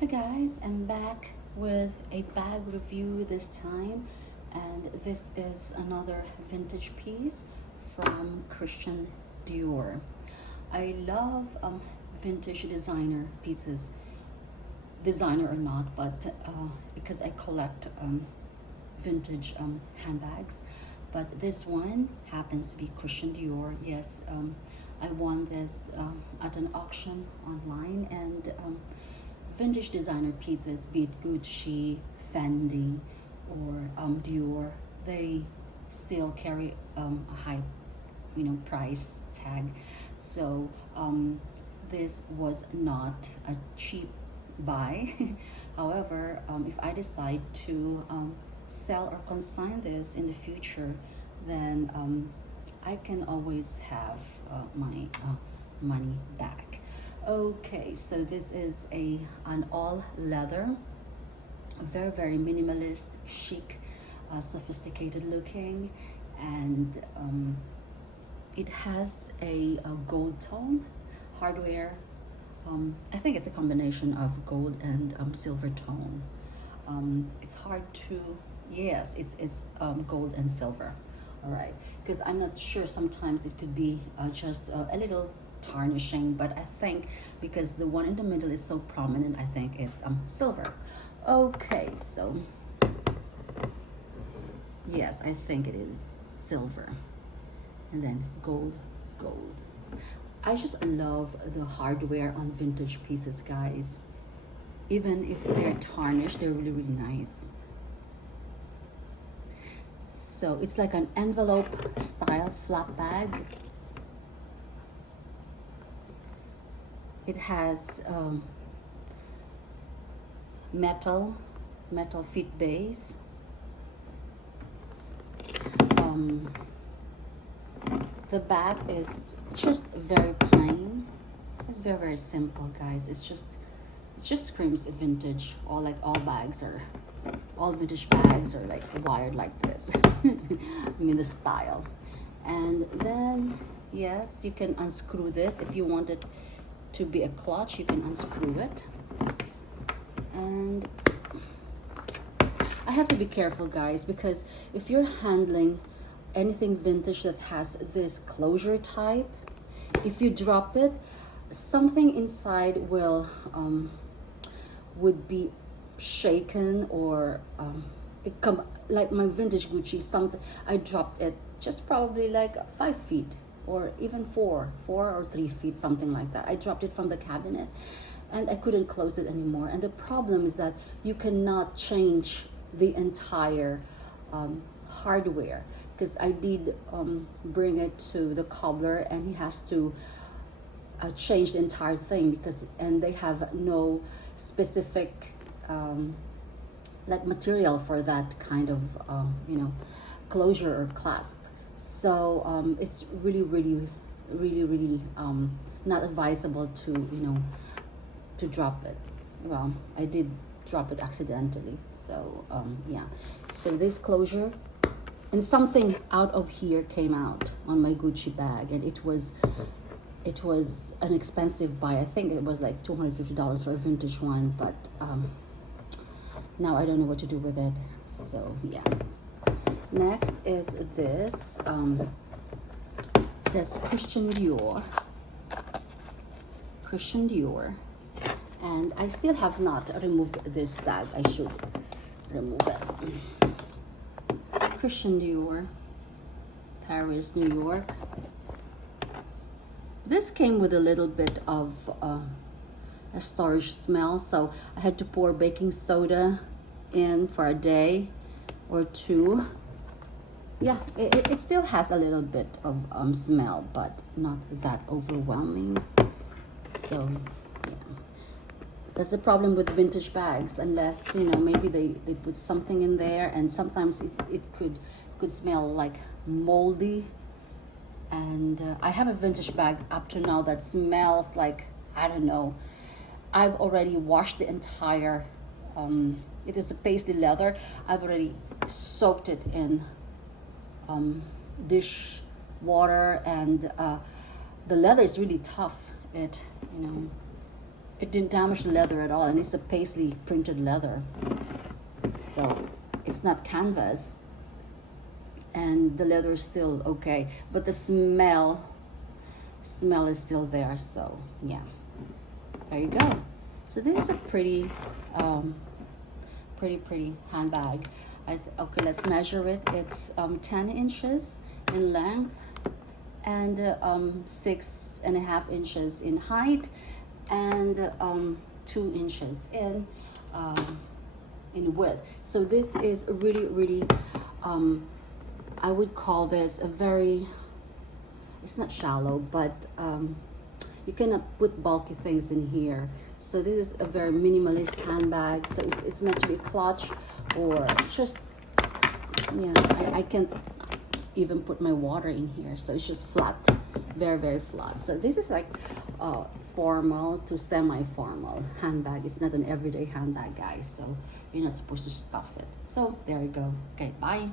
Hi guys, I'm back with a bag review this time, and this is another vintage piece from Christian Dior. I love vintage designer pieces, designer or not, but because I collect vintage handbags. But this one happens to be Christian Dior. Yes, I won this at an auction online, and vintage designer pieces, be it Gucci, Fendi, or Dior, they still carry a high, price tag. So this was not a cheap buy. However, if I decide to sell or consign this in the future, then I can always have my money back. Okay, so this is an all leather, very minimalist, chic, sophisticated looking, and it has a gold tone hardware. I think it's a combination of gold and silver tone. It's hard to, yes, it's gold and silver. All right, because I'm not sure, sometimes it could be just a little tarnishing, but I think because the one in the middle is so prominent, I think it's silver. Okay, so yes, I think it is silver, and then gold. I just love the hardware on vintage pieces, guys. Even if they're tarnished, they're really nice. So it's like an envelope style flap bag. It has metal feet base. The bag is just very plain. It's very simple, guys. It just screams vintage. All bags are, all vintage bags are like wired like this. I mean, the style. And then yes, you can unscrew this if you want it to be a clutch. You can unscrew it. And I have to be careful, guys, because if you're handling anything vintage that has this closure type, if you drop it, something inside would be shaken, or like my vintage Gucci, something I dropped it just probably like 5 feet, or even 4 or 3 feet, something like that. I dropped it from the cabinet and I couldn't close it anymore. And the problem is that you cannot change the entire hardware, because I did bring it to the cobbler, and he has to change the entire thing, and they have no specific like material for that kind of closure or clasp. So it's really not advisable to drop it. Well, I did drop it accidentally, so yeah. So this closure, and something out of here came out on my Gucci bag, and it was an expensive buy. I think it was like $250 for a vintage one, but now I don't know what to do with it. So yeah. Next is this. It says Christian Dior. And I still have not removed this tag. I should remove it. Christian Dior, Paris, New York. This came with a little bit of a storage smell, so I had to pour baking soda in for a day or two. Yeah, it still has a little bit of smell, but not that overwhelming. So yeah, that's the problem with vintage bags, unless maybe they put something in there, and sometimes it could smell like moldy. And I have a vintage bag up to now that smells like, I don't know, I've already washed the entire it is a paisley leather. I've already soaked it in dish water, and the leather is really tough. It it didn't damage the leather at all, and it's a paisley printed leather, so it's not canvas, and the leather is still okay, but the smell is still there. So yeah, there you go. So this is a pretty pretty handbag. Okay, let's measure it. It's 10 inches in length and 6.5 inches in height, and 2 inches in width. So this is really I would call this a very, it's not shallow, but you cannot put bulky things in here. So this is a very minimalist handbag. So it's meant to be a clutch, or just, yeah, I can't even put my water in here. So it's just flat, very flat. So this is like formal to semi-formal handbag. It's not an everyday handbag, guys. So you're not supposed to stuff it. So there you go. Okay, bye.